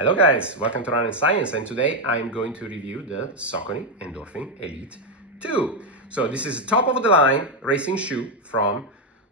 Hello guys, welcome to Run & Science, and today I'm going to review the Saucony Endorphin Elite 2. So this is top of the line racing shoe from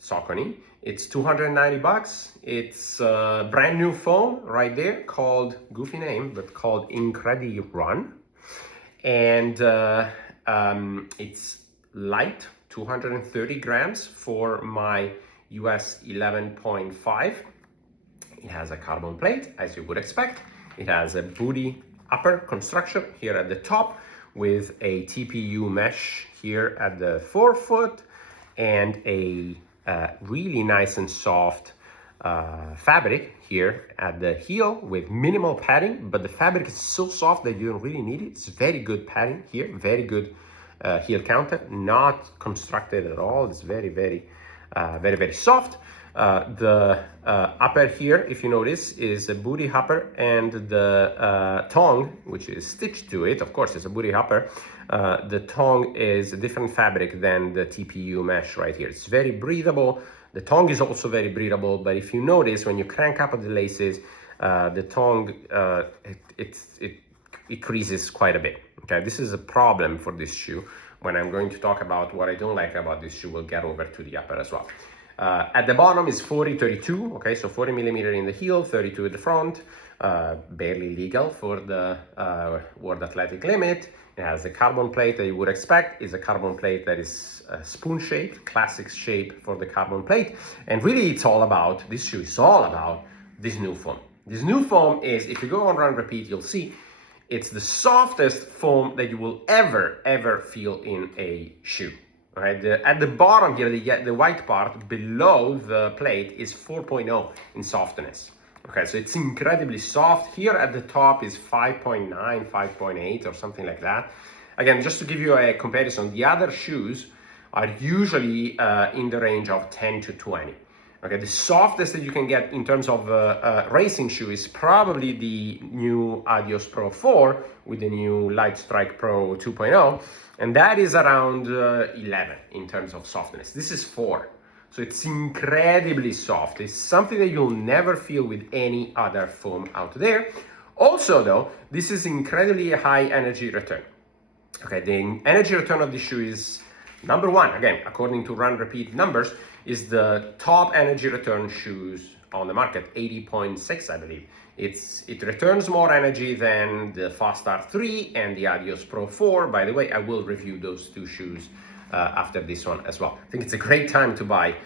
Saucony. It's 290 bucks. It's a brand new foam right there called, goofy name, but called Incredi Run. And it's light, 230 grams for my US 11.5. It has a carbon plate, as you would expect. It has a booty upper construction here at the top with a TPU mesh here at the forefoot and a really nice and soft fabric here at the heel with minimal padding, but the fabric is so soft that you don't really need it. It's very good padding here, very good heel counter, not constructed at all. It's very soft. The upper here, if you notice, is a booty upper, and the tongue, which is stitched to it, of course, it's a booty upper. The tongue is a different fabric than the TPU mesh right here. It's very breathable. The tongue is also very breathable, but if you notice, when you crank up the laces, the tongue, it creases quite a bit. Okay, this is a problem for this shoe. When I'm going to talk about what I don't like about this shoe, we'll get over to the upper as well. At the bottom is 40-32, okay, so 40 millimeter in the heel, 32 at the front, barely legal for the World Athletic limit. It has the carbon plate that you would expect. It's a carbon plate that is spoon-shaped, classic shape for the carbon plate. And really it's all about, this shoe is all about this new foam. This new foam is, if you go on Run Repeat, you'll see it's the softest foam that you will ever feel in a shoe. Right, at the bottom here, the white part below the plate is 4.0 in softness. Okay, so it's incredibly soft. Here at the top is 5.9, 5.8 or something like that. Again, just to give you a comparison, the other shoes are usually in the range of 10 to 20. Okay, the softest that you can get in terms of racing shoe is probably the new Adios Pro 4 with the new Light Strike Pro 2.0, and that is around 11 in terms of softness. This is 4, so it's incredibly soft. It's something that you'll never feel with any other foam out there. Also though, this is incredibly high energy return. Okay, the energy return of the shoe is number one, again, according to Run Repeat numbers, is the top energy return shoes on the market, 80.6, I believe. It returns more energy than the Fast R3 and the Adios Pro 4. By the way, I will review those two shoes after this one as well. I think it's a great time to buy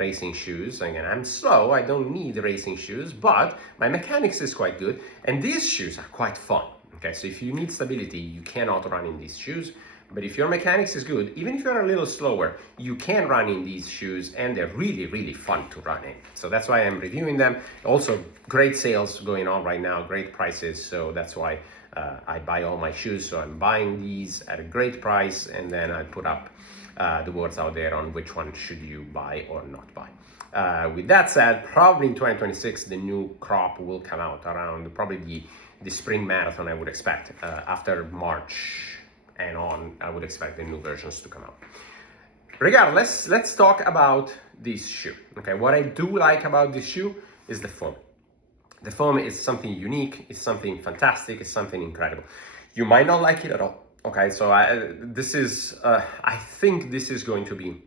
racing shoes. Again, I'm slow, I don't need racing shoes, but my mechanics is quite good, and these shoes are quite fun. Okay, so if you need stability, you cannot run in these shoes. But if your mechanics is good, even if you're a little slower, you can run in these shoes, and they're really fun to run in. So that's why I'm reviewing them. Also, great sales going on right now, great prices. So that's why I buy all my shoes. So I'm buying these at a great price, and then I put up the words out there on which one should you buy or not buy. With that said, probably in 2026, the new crop will come out around probably the spring marathon, I would expect. After March and on, I would expect the new versions to come out. Regardless, let's talk about this shoe. Okay, what I do like about this shoe is the foam. The foam is something unique, it's something fantastic, it's something incredible. You might not like it at all. Okay, so I think this is going to be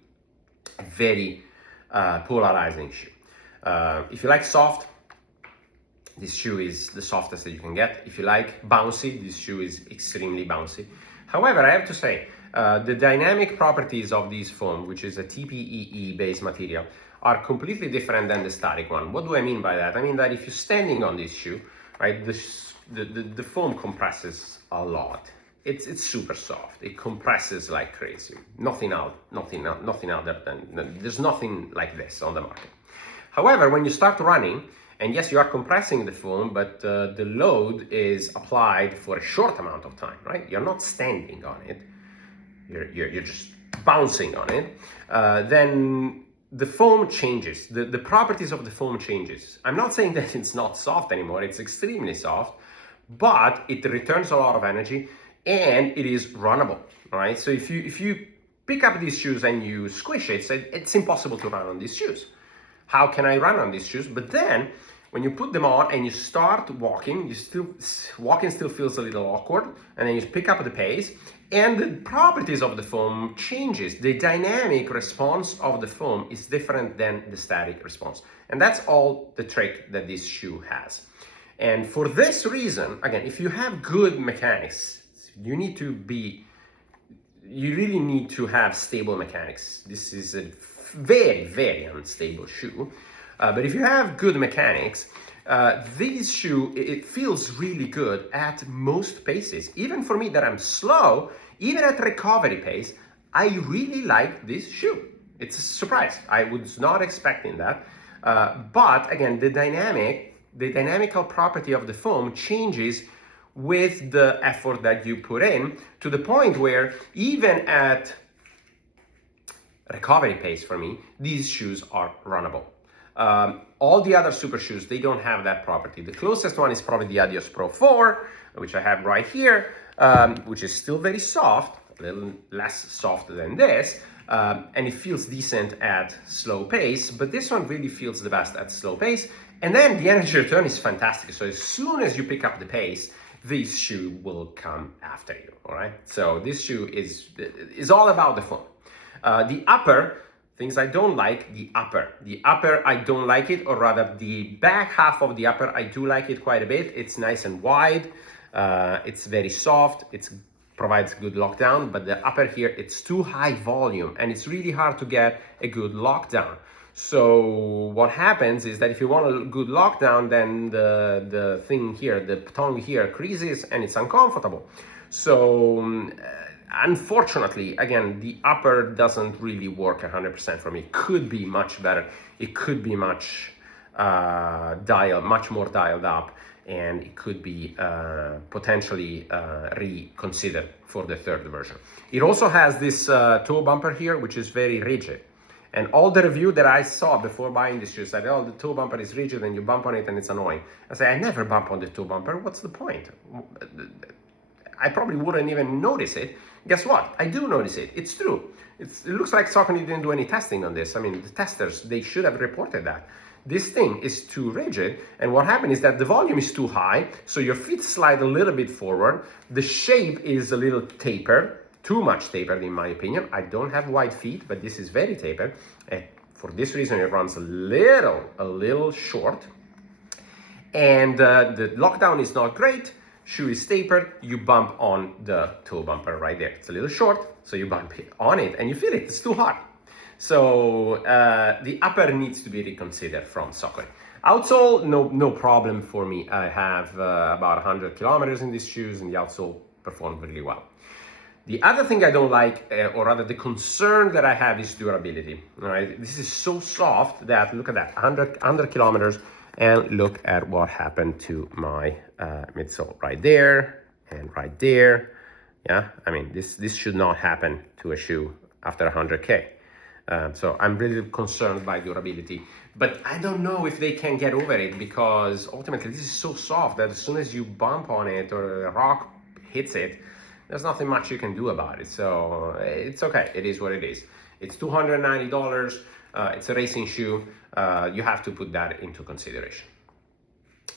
a very polarizing shoe. If you like soft, this shoe is the softest that you can get. If you like bouncy, this shoe is extremely bouncy. However, I have to say, the dynamic properties of this foam, which is a TPEE based material, are completely different than the static one. What do I mean by that? I mean that if you're standing on this shoe, right, the foam compresses a lot. It's super soft. It compresses like crazy. Nothing other than, there's nothing like this on the market. However, when you start running, and yes, you are compressing the foam, but the load is applied for a short amount of time, right? You're not standing on it. You're just bouncing on it. Then the foam changes. The properties of the foam changes. I'm not saying that it's not soft anymore. It's extremely soft, but it returns a lot of energy, and it is runnable, right? So if you pick up these shoes and you squish it, it's impossible to run on these shoes. How can I run on these shoes? But then when you put them on and you start walking, walking still feels a little awkward, and then you pick up the pace, and the properties of the foam changes. The dynamic response of the foam is different than the static response. And that's all the trick that this shoe has. And for this reason, again, if you have good mechanics, you really need to have stable mechanics. This is a very, very unstable shoe. But if you have good mechanics, this shoe, it feels really good at most paces. Even for me that I'm slow, even at recovery pace, I really like this shoe. It's a surprise. I was not expecting that. But again, the dynamical property of the foam changes with the effort that you put in, to the point where even at recovery pace for me, these shoes are runnable. All the other super shoes, they don't have that property. The closest one is probably the Adios Pro 4, which I have right here, which is still very soft, a little less soft than this, and it feels decent at slow pace, but this one really feels the best at slow pace. And then the energy return is fantastic. So as soon as you pick up the pace, this shoe will come after you, all right? So this shoe is all about the foam. The upper, things I don't like, the upper I don't like it, or rather the back half of the upper, I do like it quite a bit. It's nice and wide, it's very soft, it provides good lockdown, but the upper here, it's too high volume and it's really hard to get a good lockdown. So what happens is that if you want a good lockdown, then the thing here, the tongue here creases and it's uncomfortable. So unfortunately, again, the upper doesn't really work 100% for me. It could be much better. It could be much more dialed up, and it could be potentially reconsidered for the third version. It also has this toe bumper here, which is very rigid. And all the review that I saw before buying this shoe said, oh, the toe bumper is rigid and you bump on it and it's annoying. I say, I never bump on the toe bumper. What's the point? I probably wouldn't even notice it. Guess what? I do notice it. It's true. It looks like Saucony didn't do any testing on this. I mean, the testers, they should have reported that. This thing is too rigid, and what happened is that the volume is too high, so your feet slide a little bit forward. The shape is a little tapered, too much tapered in my opinion. I don't have wide feet, but this is very tapered. And for this reason, it runs a little short. And the lockdown is not great. Shoe is tapered, you bump on the toe bumper right there. It's a little short, so you bump on it and you feel it, it's too hard. So the upper needs to be reconsidered from Saucony. Outsole, no problem for me. I have about 100 kilometers in these shoes and the outsole performed really well. The other thing I don't like, or rather the concern that I have, is durability. All right, this is so soft that, look at that, 100 kilometers, and look at what happened to my midsole right there and right there. Yeah, I mean, this should not happen to a shoe after 100K. So I'm really concerned by durability, but I don't know if they can get over it, because ultimately this is so soft that as soon as you bump on it or a rock hits it, there's nothing much you can do about it. So it's okay, it is what it is. It's $290, it's a racing shoe. You have to put that into consideration.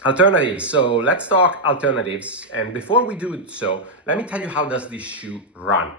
Alternatives, so let's talk alternatives. And before we do so, let me tell you how does this shoe run.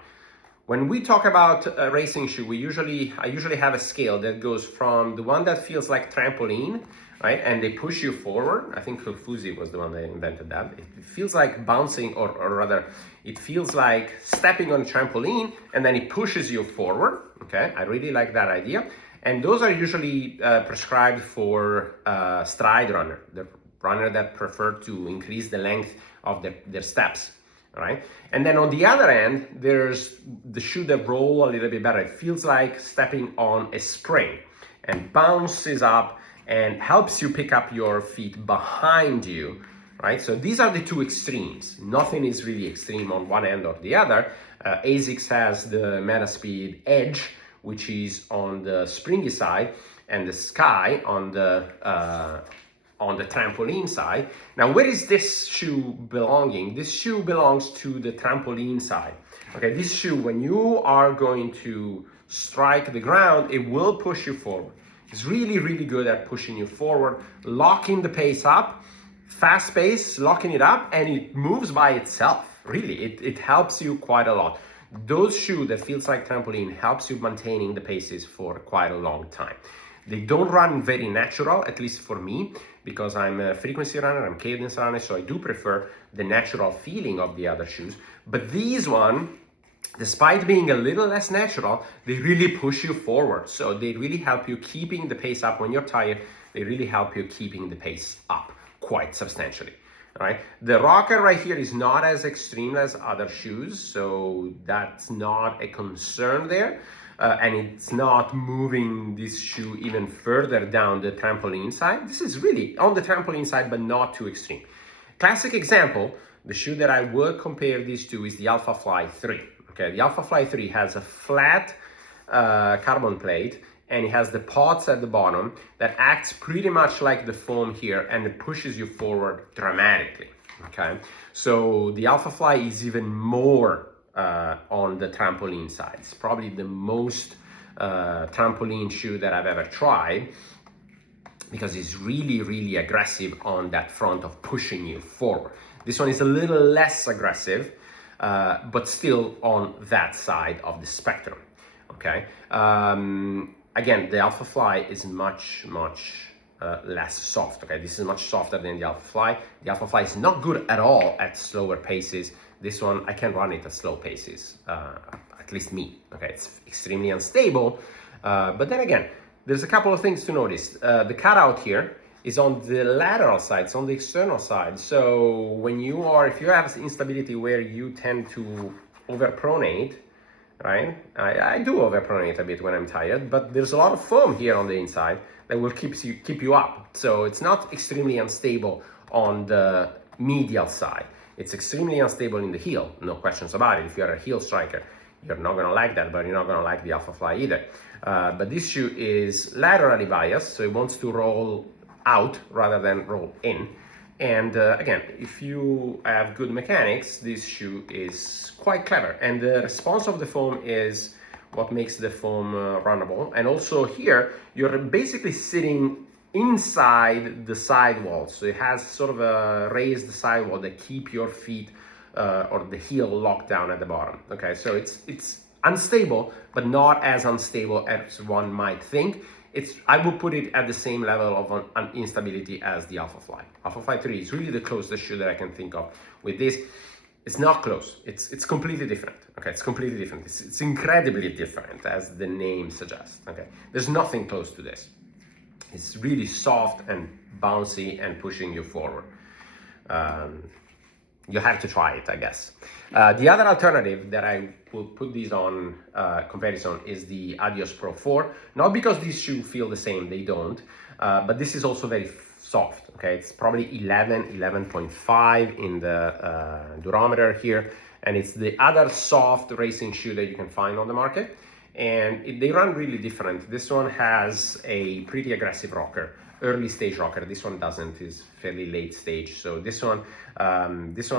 When we talk about a racing shoe, I usually have a scale that goes from the one that feels like trampoline, right? And they push you forward. I think Kofuzi was the one that invented that. It feels like bouncing, or rather, it feels like stepping on a trampoline and then it pushes you forward, okay? I really like that idea. And those are usually prescribed for stride runner, the runner that prefer to increase the length of their steps. All right, and then on the other end, there's the shoe that roll a little bit better. It feels like stepping on a spring and bounces up and helps you pick up your feet behind you, right? So these are the two extremes. Nothing is really extreme on one end or the other. ASICS has the Metaspeed Edge, which is on the springy side, and the Sky on the trampoline side. Now, where is this shoe belonging? This shoe belongs to the trampoline side. Okay, this shoe, when you are going to strike the ground, it will push you forward. It's really, really good at pushing you forward, locking the pace up, fast pace, locking it up, and it moves by itself. Really, it helps you quite a lot. Those shoes that feels like trampoline helps you maintaining the paces for quite a long time. They don't run very natural, at least for me, because I'm a frequency runner, I'm cadence runner, so I do prefer the natural feeling of the other shoes. But these one, despite being a little less natural, they really push you forward. So they really help you keeping the pace up when you're tired. They really help you keeping the pace up quite substantially. All right. The rocker right here is not as extreme as other shoes, so that's not a concern there. And it's not moving this shoe even further down the trampoline side. This is really on the trampoline side, but not too extreme. Classic example, the shoe that I would compare these to is the Alpha Fly 3. Okay, the Alpha Fly 3 has a flat carbon plate, and it has the pods at the bottom that acts pretty much like the foam here, and it pushes you forward dramatically. Okay, so the Alpha Fly is even more on the trampoline side. It's probably the most trampoline shoe that I've ever tried, because it's really, really aggressive on that front of pushing you forward. This one is a little less aggressive, but still on that side of the spectrum. Okay. Again, the Alpha Fly is much less soft. Okay, this is much softer than the Alpha Fly. The Alpha Fly is not good at all at slower paces. This one, I can run it at slow paces, at least me. Okay, it's extremely unstable, but then again, there's a couple of things to notice. The cutout here is on the lateral side, it's on the external side. So when if you have instability where you tend to overpronate, right? I do overpronate a bit when I'm tired, but there's a lot of foam here on the inside that will keep you up. So it's not extremely unstable on the medial side. It's extremely unstable in the heel, no questions about it. If you're a heel striker, you're not gonna like that, but you're not gonna like the Alpha Fly either. But this shoe is laterally biased, so it wants to roll out rather than roll in. And again, if you have good mechanics, this shoe is quite clever. And the response of the foam is what makes the foam runnable. And also here, you're basically sitting inside the sidewall. So it has sort of a raised sidewall that keep your feet or the heel locked down at the bottom. Okay, so it's unstable, but not as unstable as one might think. I would put it at the same level of instability as the Alpha Fly. Alpha Fly 3 is really the closest shoe that I can think of with this. It's not close. It's completely different. Okay, it's completely different. It's incredibly different, as the name suggests. Okay, there's nothing close to this. It's really soft and bouncy and pushing you forward. You have to try it, I guess. The other alternative that I will put these on comparison is the Adios Pro 4. Not because these shoes feel the same, they don't, but this is also very soft. Okay, it's probably 11.5 in the durometer here, and it's the other soft racing shoe that you can find on the market, and they run really different. This one has a pretty aggressive rocker, early stage rocker. This one doesn't, is fairly late stage. So this one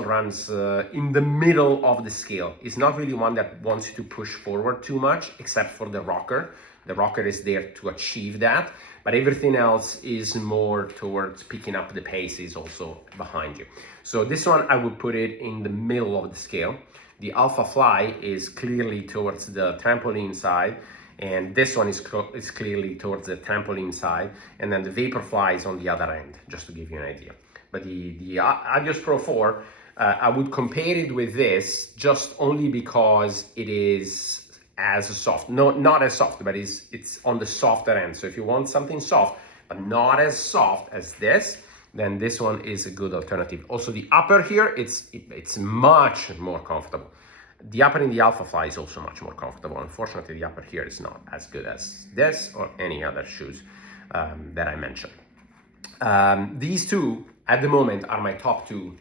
runs in the middle of the scale. It's not really one that wants to push forward too much, except for the rocker. The rocker is there to achieve that, but everything else is more towards picking up the pace, is also behind you. So this one, I would put it in the middle of the scale. The Alpha Fly is clearly towards the trampoline side, and this one is clearly towards the trampoline side, and then the Vaporfly is on the other end, just to give you an idea. But the Adios Pro 4, I would compare it with this just only because it is as soft. No, not as soft, but it's on the softer end. So if you want something soft, but not as soft as this, then this one is a good alternative. Also, the upper here, it's much more comfortable. The upper in the Alpha Fly is also much more comfortable. Unfortunately, the upper here is not as good as this or any other shoes that I mentioned. These two, at the moment, are my top two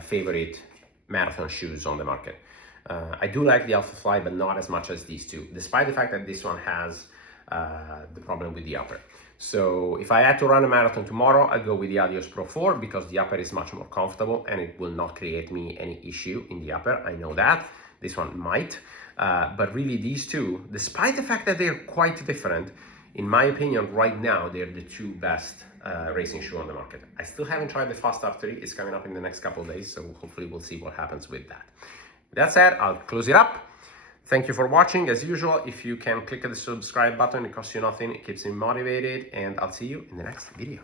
favorite marathon shoes on the market. I do like the Alpha Fly, but not as much as these two, despite the fact that this one has the problem with the upper. So if I had to run a marathon tomorrow, I'd go with the Adios Pro 4 because the upper is much more comfortable and it will not create me any issue in the upper. I know that. This one might, but really these two, despite the fact that they're quite different, In my opinion, right now, they're the two best racing shoe on the market. I still haven't tried the Fast R3. It's coming up in the next couple of days, so hopefully we'll see what happens with that. That said, I'll close it up. Thank you for watching. As usual, if you can click the subscribe button, it costs you nothing. It keeps me motivated, and I'll see you in the next video.